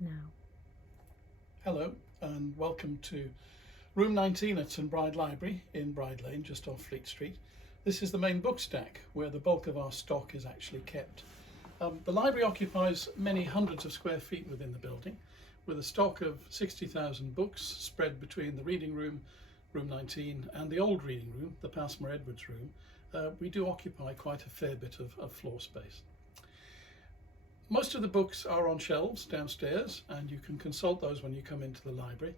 now. Hello and welcome to room 19 at St Bride Library in Bride Lane, just off Fleet Street. This is the main book stack where the bulk of our stock is actually kept. The library occupies many hundreds of square feet within the building, with a stock of 60,000 books spread between the reading room, room 19, and the old reading room, the Passmore Edwards room. We do occupy quite a fair bit of floor space. Most of the books are on shelves downstairs, and you can consult those when you come into the library.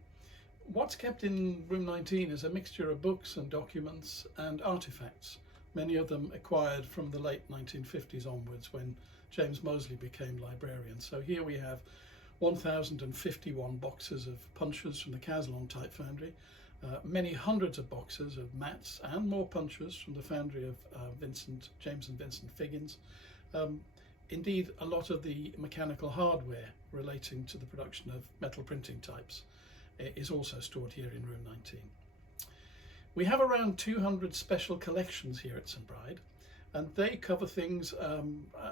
What's kept in room 19 is a mixture of books and documents and artifacts, many of them acquired from the late 1950s onwards when James Moseley became librarian. So here we have 1,051 boxes of punches from the Caslon type foundry, many hundreds of boxes of mats and more punches from the foundry of James and Vincent Figgins. Indeed, a lot of the mechanical hardware relating to the production of metal printing types is also stored here in room 19. We have around 200 special collections here at St Bride, and they cover things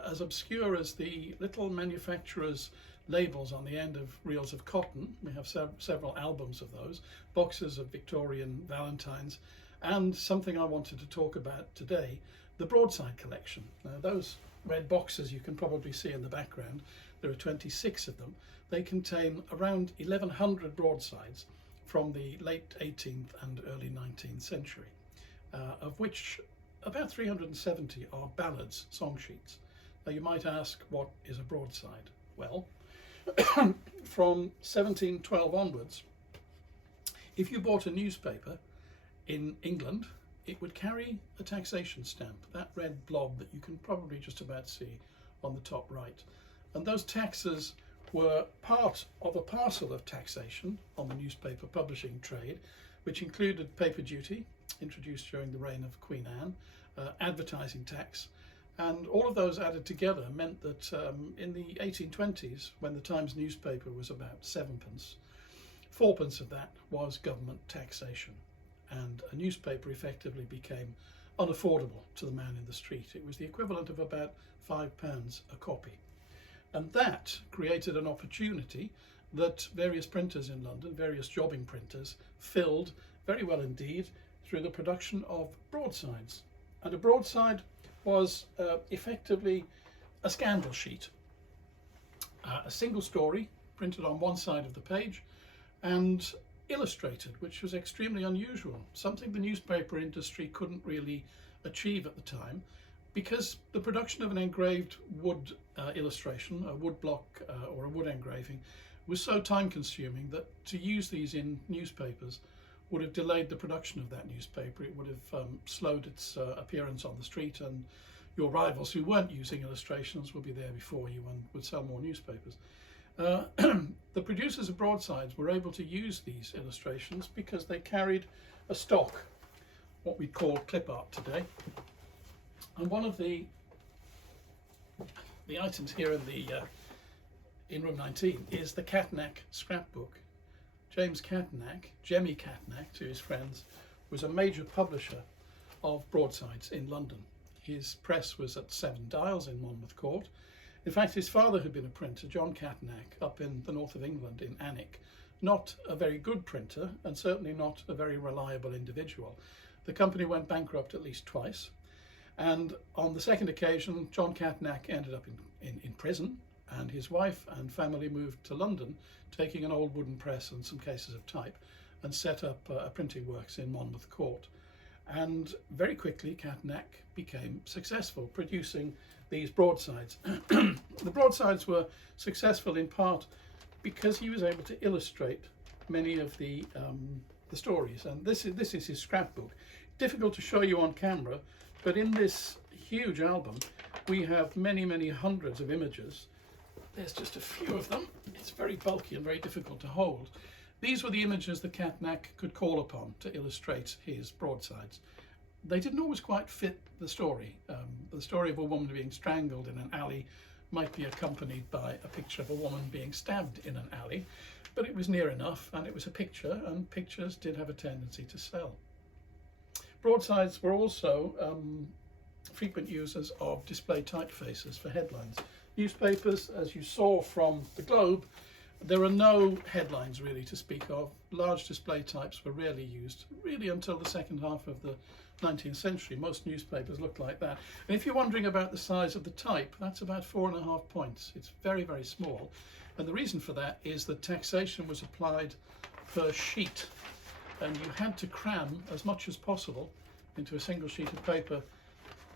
as obscure as the little manufacturers' labels on the end of reels of cotton. We have several albums of those, boxes of Victorian Valentines, and something I wanted to talk about today, the broadside collection. Now, those red boxes you can probably see in the background, there are 26 of them. They contain around 1,100 broadsides from the late 18th and early 19th century, of which about 370 are ballads, song sheets. Now you might ask, what is a broadside? Well, from 1712 onwards, if you bought a newspaper in England, it would carry a taxation stamp, that red blob that you can probably just about see on the top right. And those taxes were part of a parcel of taxation on the newspaper publishing trade, which included paper duty, introduced during the reign of Queen Anne, advertising tax, and all of those added together meant that in the 1820s, when the Times newspaper was about 7p, 4p of that was government taxation. And a newspaper effectively became unaffordable to the man in the street. It was the equivalent of about £5 a copy. And that created an opportunity that various printers in London, various jobbing printers, filled very well indeed through the production of broadsides. And a broadside was effectively a scandal sheet, a single story printed on one side of the page and illustrated, which was extremely unusual, something the newspaper industry couldn't really achieve at the time, because the production of an engraved wood illustration, a wood block or a wood engraving, was so time consuming that to use these in newspapers would have delayed the production of that newspaper. It would have slowed its appearance on the street, and your rivals who weren't using illustrations would be there before you and would sell more newspapers. The producers of broadsides were able to use these illustrations because they carried a stock, what we'd call clip art today. And one of the items here in room 19 is the Catnach scrapbook. James Catnach, Jemmy Catnach to his friends, was a major publisher of broadsides in London. His press was at Seven Dials in Monmouth Court. In fact, his father had been a printer, John Catnach, up in the north of England in Alnwick. Not a very good printer, and certainly not a very reliable individual. The company went bankrupt at least twice, and on the second occasion, John Catnach ended up in prison, and his wife and family moved to London, taking an old wooden press and some cases of type, and set up a printing works in Monmouth Court. And very quickly, Catnach became successful, producing these broadsides. The broadsides were successful in part because he was able to illustrate many of the stories, and this is his scrapbook. Difficult to show you on camera, but in this huge album we have many hundreds of images. There's just a few of them. It's very bulky and very difficult to hold. These were the images that Catnach could call upon to illustrate his broadsides. They didn't always quite fit the story. The story of a woman being strangled in an alley might be accompanied by a picture of a woman being stabbed in an alley, but it was near enough, and it was a picture, and pictures did have a tendency to sell. Broadsides were also frequent users of display typefaces for headlines. Newspapers, as you saw from the Globe, There are no headlines really to speak of. Large display types were rarely used, really until the second half of the 19th century. Most newspapers looked like that. And if you're wondering about the size of the type, that's about 4.5 points. It's very, very small. And the reason for that is that taxation was applied per sheet, and you had to cram as much as possible into a single sheet of paper.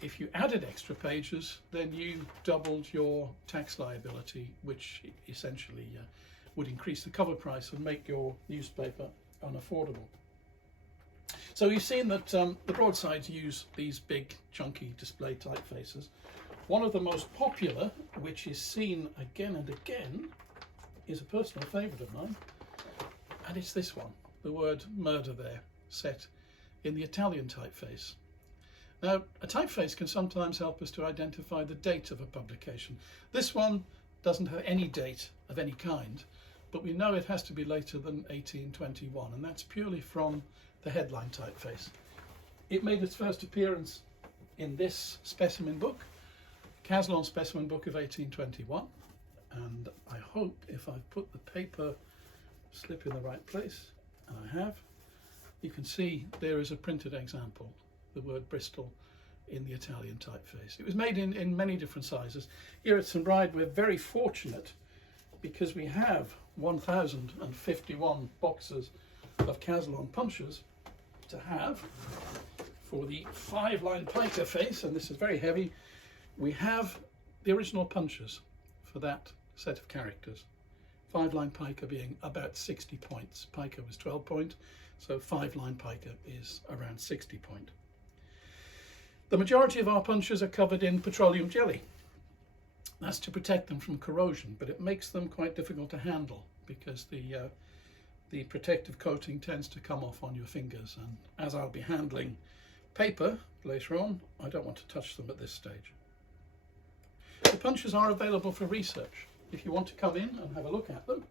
If you added extra pages, then you doubled your tax liability, which essentially would increase the cover price and make your newspaper unaffordable. So you've seen that the broadsides use these big chunky display typefaces. One of the most popular, which is seen again and again, is a personal favourite of mine, and it's this one, the word murder there, set in the Italian typeface. Now, a typeface can sometimes help us to identify the date of a publication. This one doesn't have any date of any kind, but we know it has to be later than 1821, and that's purely from the headline typeface. It made its first appearance in this specimen book, Caslon Specimen Book of 1821, and I hope if I've put the paper slip in the right place, and I have, you can see there is a printed example, the word Bristol in the Italian typeface. It was made in many different sizes. Here at St Bride we're very fortunate because we have 1,051 boxes of Caslon punches to have. For the 5-line piker face, and this is very heavy, we have the original punches for that set of characters. 5-line piker being about 60 points. Piker was 12 point, so 5-line piker is around 60 point. The majority of our punches are covered in petroleum jelly. That's to protect them from corrosion, but it makes them quite difficult to handle because the protective coating tends to come off on your fingers, and as I'll be handling paper later on, I don't want to touch them at this stage. The punches are available for research. If you want to come in and have a look at them,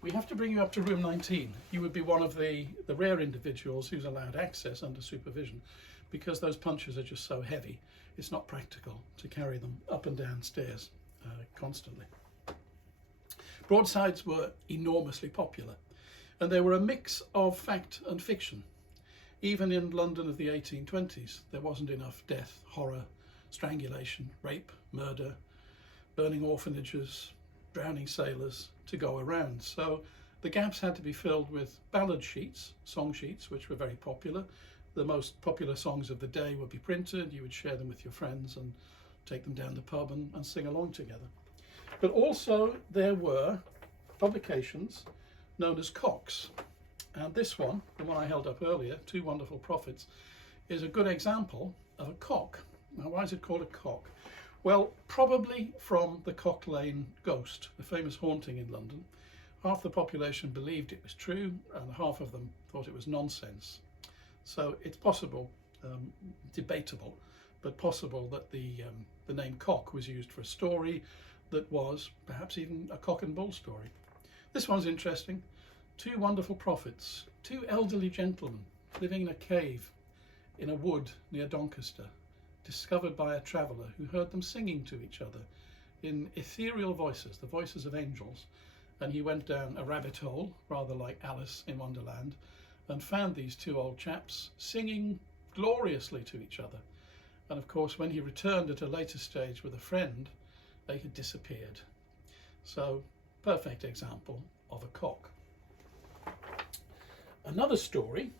we have to bring you up to room 19. You would be one of the rare individuals who's allowed access under supervision, because those punches are just so heavy, it's not practical to carry them up and down stairs constantly. Broadsides were enormously popular, and they were a mix of fact and fiction. Even in London of the 1820s, there wasn't enough death, horror, strangulation, rape, murder, burning orphanages, drowning sailors to go around. So the gaps had to be filled with ballad sheets, song sheets, which were very popular. The most popular songs of the day would be printed. You would share them with your friends and take them down the pub and sing along together. But also there were publications known as cocks. And this one, the one I held up earlier, Two Wonderful Prophets, is a good example of a cock. Now, why is it called a cock? Well, probably from the Cock Lane ghost, the famous haunting in London. Half the population believed it was true, and half of them thought it was nonsense. So it's possible, debatable, but possible that the name cock was used for a story that was perhaps even a cock and bull story. This one's interesting. Two wonderful prophets, two elderly gentlemen living in a cave in a wood near Doncaster, discovered by a traveller who heard them singing to each other in ethereal voices, the voices of angels, and he went down a rabbit hole, rather like Alice in Wonderland, and found these two old chaps singing gloriously to each other. And of course, when he returned at a later stage with a friend, they had disappeared. So, perfect example of a cock. Another story,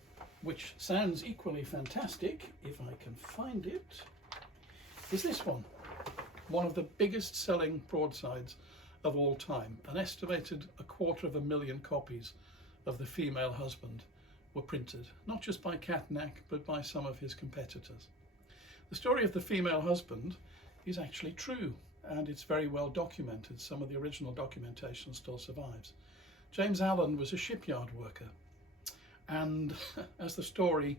which sounds equally fantastic, if I can find it, is this one. One of the biggest selling broadsides of all time. An estimated 250,000 copies of The Female Husband were printed, not just by Catnach, but by some of his competitors. The story of The Female Husband is actually true, and it's very well documented. Some of the original documentation still survives. James Allen was a shipyard worker, and as the story,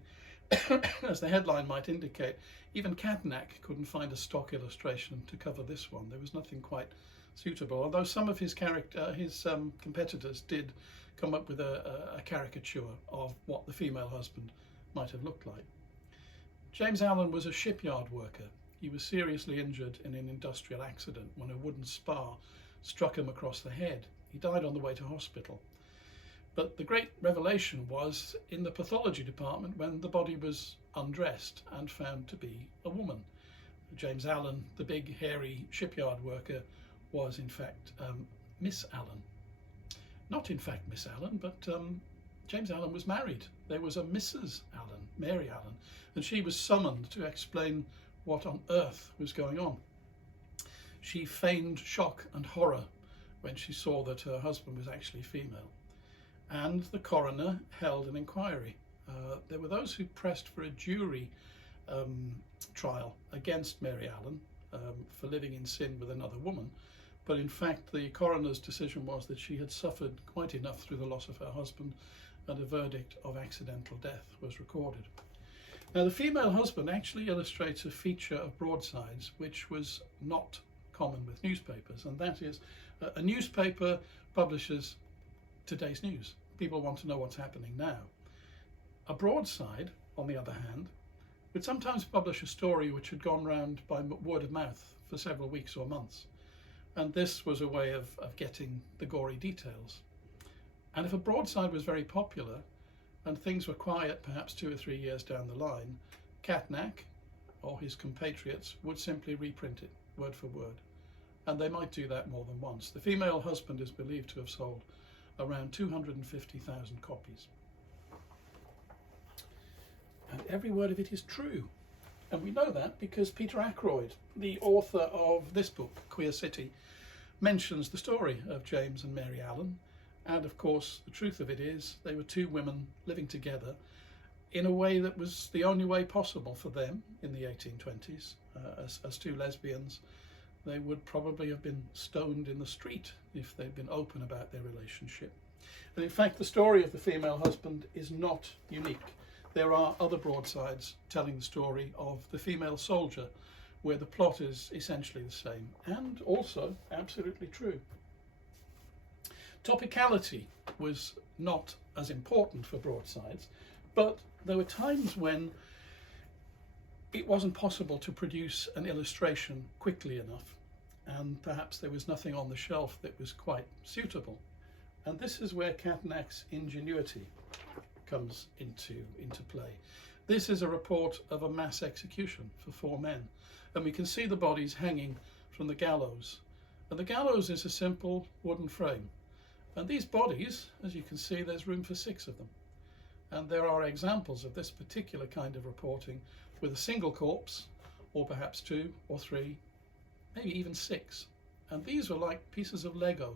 as the headline might indicate, even Catnach couldn't find a stock illustration to cover this one. There was nothing quite suitable, although some of his competitors did come up with a caricature of what the female husband might have looked like. James Allen was a shipyard worker. He was seriously injured in an industrial accident when a wooden spar struck him across the head. He died on the way to hospital. But the great revelation was in the pathology department when the body was undressed and found to be a woman. James Allen, the big hairy shipyard worker, was in fact Miss Allen. Not in fact Miss Allen, but James Allen was married. There was a Mrs. Allen, Mary Allen, and she was summoned to explain what on earth was going on. She feigned shock and horror when she saw that her husband was actually female. And the coroner held an inquiry. There were those who pressed for a jury trial against Mary Allen for living in sin with another woman, but in fact the coroner's decision was that she had suffered quite enough through the loss of her husband, and a verdict of accidental death was recorded. Now, the female husband actually illustrates a feature of broadsides which was not common with newspapers, and that is a newspaper publishes today's news. People want to know what's happening now. A broadside, on the other hand, would sometimes publish a story which had gone round by word of mouth for several weeks or months, and this was a way of getting the gory details. And if a broadside was very popular and things were quiet perhaps 2 or 3 years down the line, Catnack or his compatriots would simply reprint it word for word, and they might do that more than once. The female husband is believed to have sold around 250,000 copies. And every word of it is true. And we know that because Peter Ackroyd, the author of this book, Queer City, mentions the story of James and Mary Allen. And of course, the truth of it is they were two women living together in a way that was the only way possible for them in the 1820s. As two lesbians, they would probably have been stoned in the street if they'd been open about their relationship. And in fact, the story of the female husband is not unique. There are other broadsides telling the story of the female soldier, where the plot is essentially the same, and also absolutely true. Topicality was not as important for broadsides, but there were times when it wasn't possible to produce an illustration quickly enough, and perhaps there was nothing on the shelf that was quite suitable. And this is where Catnack's ingenuity comes into play. This is a report of a mass execution for 4 men, and we can see the bodies hanging from the gallows. And the gallows is a simple wooden frame. And these bodies, as you can see, there's room for 6 of them. And there are examples of this particular kind of reporting with a single corpse, or perhaps 2 or 3, maybe even 6. And these were like pieces of Lego.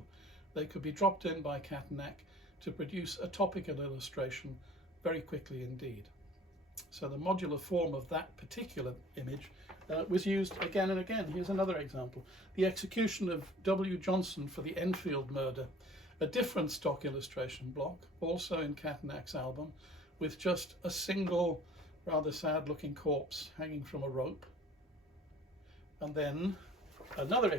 They could be dropped in by Catnack to produce a topical illustration very quickly indeed. So the modular form of that particular image was used again and again. Here's another example. The execution of W. Johnson for the Enfield murder, a different stock illustration block, also in Catnack's album, with just a single rather sad looking corpse hanging from a rope. And then another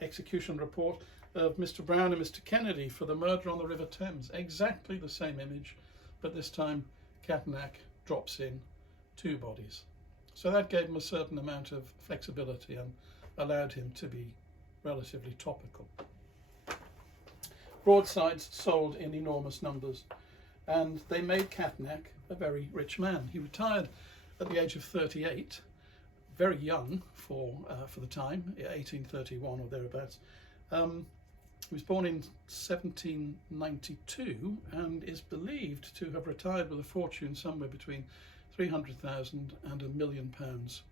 execution report of Mr. Brown and Mr. Kennedy for the murder on the River Thames. Exactly the same image, but this time Catnack drops in 2 bodies. So that gave him a certain amount of flexibility and allowed him to be relatively topical. Broadsides sold in enormous numbers, and they made Catnack a very rich man. He retired at the age of 38, very young for the time, 1831 or thereabouts. He was born in 1792 and is believed to have retired with a fortune somewhere between 300,000 and £1 million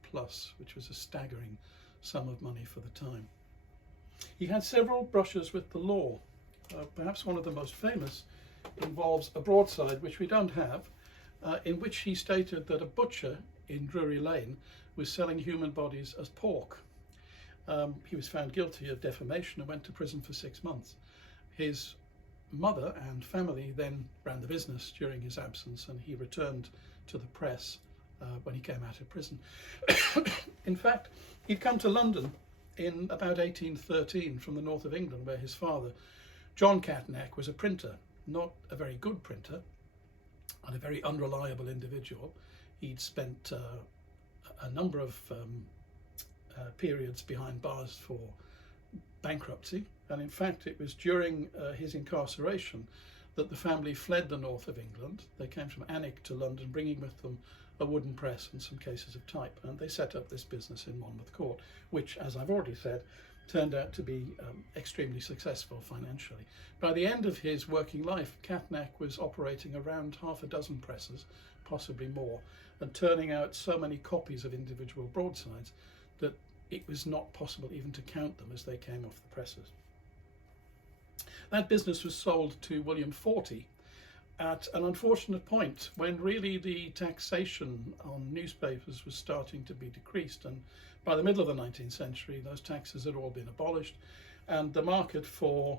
plus, which was a staggering sum of money for the time. He had several brushes with the law. Perhaps one of the most famous involves a broadside, which we don't have, in which he stated that a butcher in Drury Lane was selling human bodies as pork. He was found guilty of defamation and went to prison for 6 months. His mother and family then ran the business during his absence, and he returned to the press when he came out of prison. In fact, he'd come to London in about 1813 from the north of England, where his father, John Catnack, was a printer, not a very good printer, and a very unreliable individual. He'd spent a number of periods behind bars for bankruptcy, And in fact, it was during his incarceration that the family fled the north of England. They came from Alnwick to London, bringing with them a wooden press and some cases of type. And they set up this business in Monmouth Court, which, as I've already said, turned out to be extremely successful financially. By the end of his working life, Catnach was operating around half a dozen presses, possibly more, and turning out so many copies of individual broadsides that it was not possible even to count them as they came off the presses. That business was sold to William Fortey at an unfortunate point when really the taxation on newspapers was starting to be decreased, and by the middle of the 19th century those taxes had all been abolished and the market for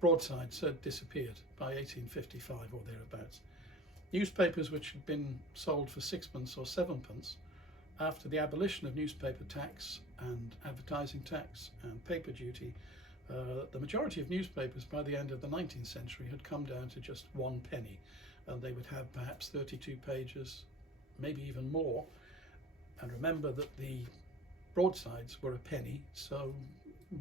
broadsides had disappeared by 1855 or thereabouts. Newspapers which had been sold for sixpence or sevenpence after the abolition of newspaper tax and advertising tax and paper duty, the majority of newspapers by the end of the 19th century had come down to just 1 penny, and they would have perhaps 32 pages, maybe even more. And remember that the broadsides were a penny, so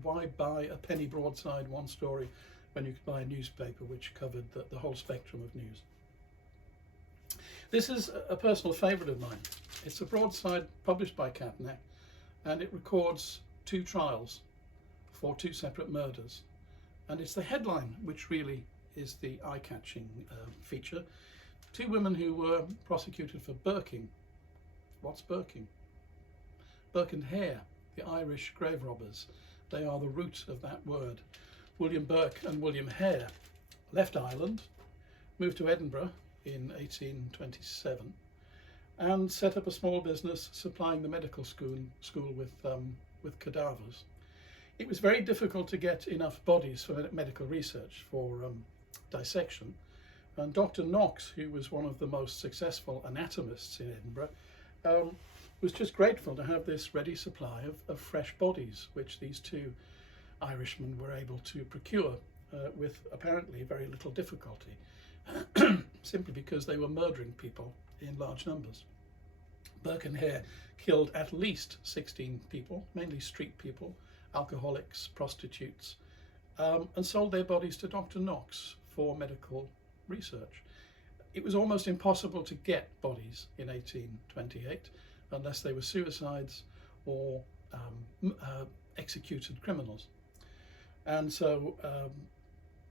why buy a penny broadside, one story, when you could buy a newspaper which covered the whole spectrum of news? This is a personal favourite of mine. It's a broadside published by Catnach, and it records 2 trials for 2 separate murders. And it's the headline which really is the eye-catching feature. 2 women who were prosecuted for burking. What's burking? Burke and Hare, the Irish grave robbers. They are the root of that word. William Burke and William Hare left Ireland, moved to Edinburgh in 1827, and set up a small business supplying the medical school with cadavers. It was very difficult to get enough bodies for medical research, for dissection, and Dr. Knox, who was one of the most successful anatomists in Edinburgh, was just grateful to have this ready supply of fresh bodies, which these 2 Irishmen were able to procure with apparently very little difficulty, simply because they were murdering people in large numbers. Burke and Hare killed at least 16 people, mainly street people, alcoholics, prostitutes, and sold their bodies to Dr. Knox for medical research. It was almost impossible to get bodies in 1828 unless they were suicides or executed criminals. And so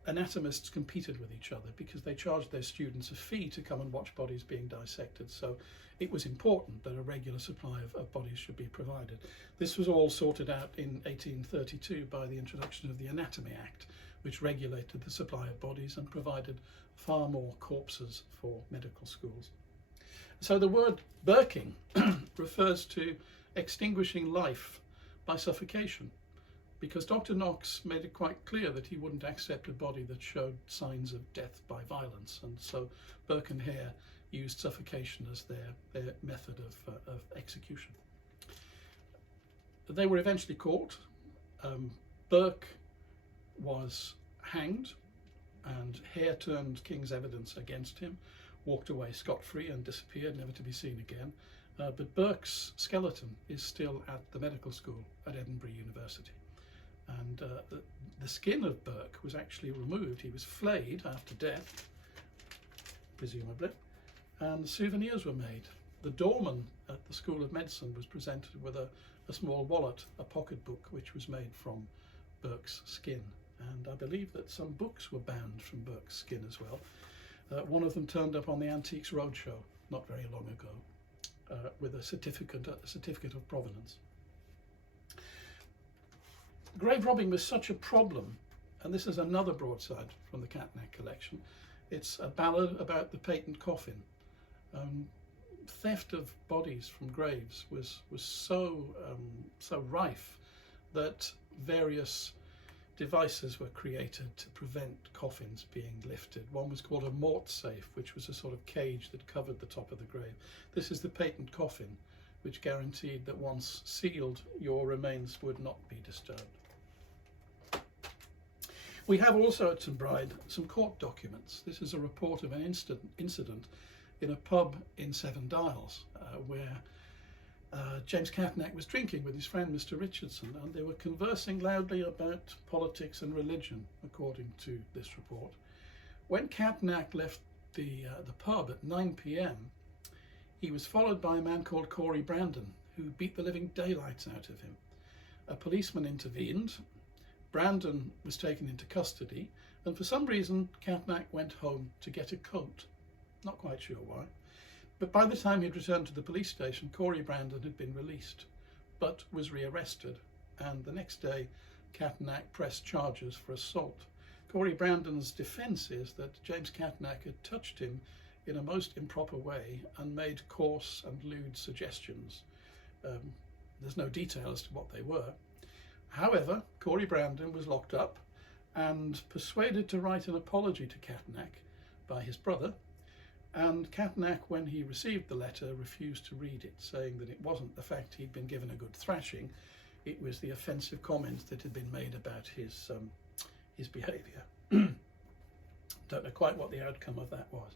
anatomists competed with each other because they charged their students a fee to come and watch bodies being dissected. So it was important that a regular supply of bodies should be provided. This was all sorted out in 1832 by the introduction of the Anatomy Act, which regulated the supply of bodies and provided far more corpses for medical schools. So the word burking refers to extinguishing life by suffocation, because Dr. Knox made it quite clear that he wouldn't accept a body that showed signs of death by violence, and so Burke and Hare used suffocation as their method of execution. They were eventually caught. Burke was hanged, and Hare turned King's evidence against him, walked away scot-free and disappeared, never to be seen again. But Burke's skeleton is still at the medical school at Edinburgh University. And the skin of Burke was actually removed. He was flayed after death, presumably, and souvenirs were made. The doorman at the School of Medicine was presented with a small wallet, a pocketbook, which was made from Burke's skin. And I believe that some books were bound from Burke's skin as well. One of them turned up on the Antiques Roadshow not very long ago with a certificate of provenance. Grave robbing was such a problem, and this is another broadside from the Catnach collection. It's a ballad about the patent coffin. Theft of bodies from graves was so rife that various devices were created to prevent coffins being lifted. One was called a mort safe, which was a sort of cage that covered the top of the grave. This is the patent coffin, which guaranteed that once sealed, your remains would not be disturbed. We have also at St Bride some court documents. This is a report of an incident in a pub in Seven Dials where James Catnack was drinking with his friend Mr. Richardson, and they were conversing loudly about politics and religion, according to this report. When Catnack left the pub at 9 p.m, he was followed by a man called Corey Brandon, who beat the living daylights out of him. A policeman intervened. Brandon was taken into custody, and for some reason Catnack went home to get a coat. Not quite sure why. But by the time he'd returned to the police station, Corey Brandon had been released, but was rearrested, and the next day Catnack pressed charges for assault. Corey Brandon's defence is that James Catnack had touched him in a most improper way and made coarse and lewd suggestions. There's no detail as to what they were. However, Corey Brandon was locked up and persuaded to write an apology to Catnack by his brother, and Catnack, when he received the letter, refused to read it, saying that it wasn't the fact he'd been given a good thrashing, it was the offensive comments that had been made about his behaviour. Don't know quite what the outcome of that was.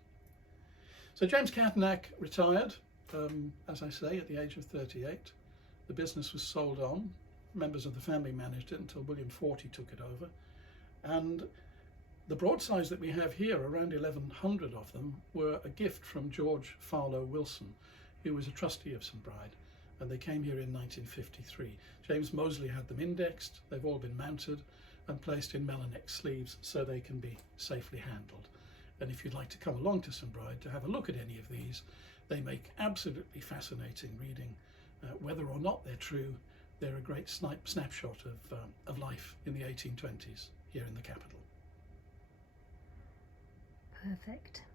So James Catnack retired, as I say, at the age of 38. The business was sold on. Members of the family managed it until William Fortey took it over. And the broadsides that we have here, around 1,100 of them, were a gift from George Farlow Wilson, who was a trustee of St Bride, and they came here in 1953. James Mosley had them indexed. They've all been mounted and placed in Melanex sleeves so they can be safely handled. And if you'd like to come along to St Bride to have a look at any of these, they make absolutely fascinating reading. Whether or not they're true, they're a great snapshot of life in the 1820s here in the capital. Perfect.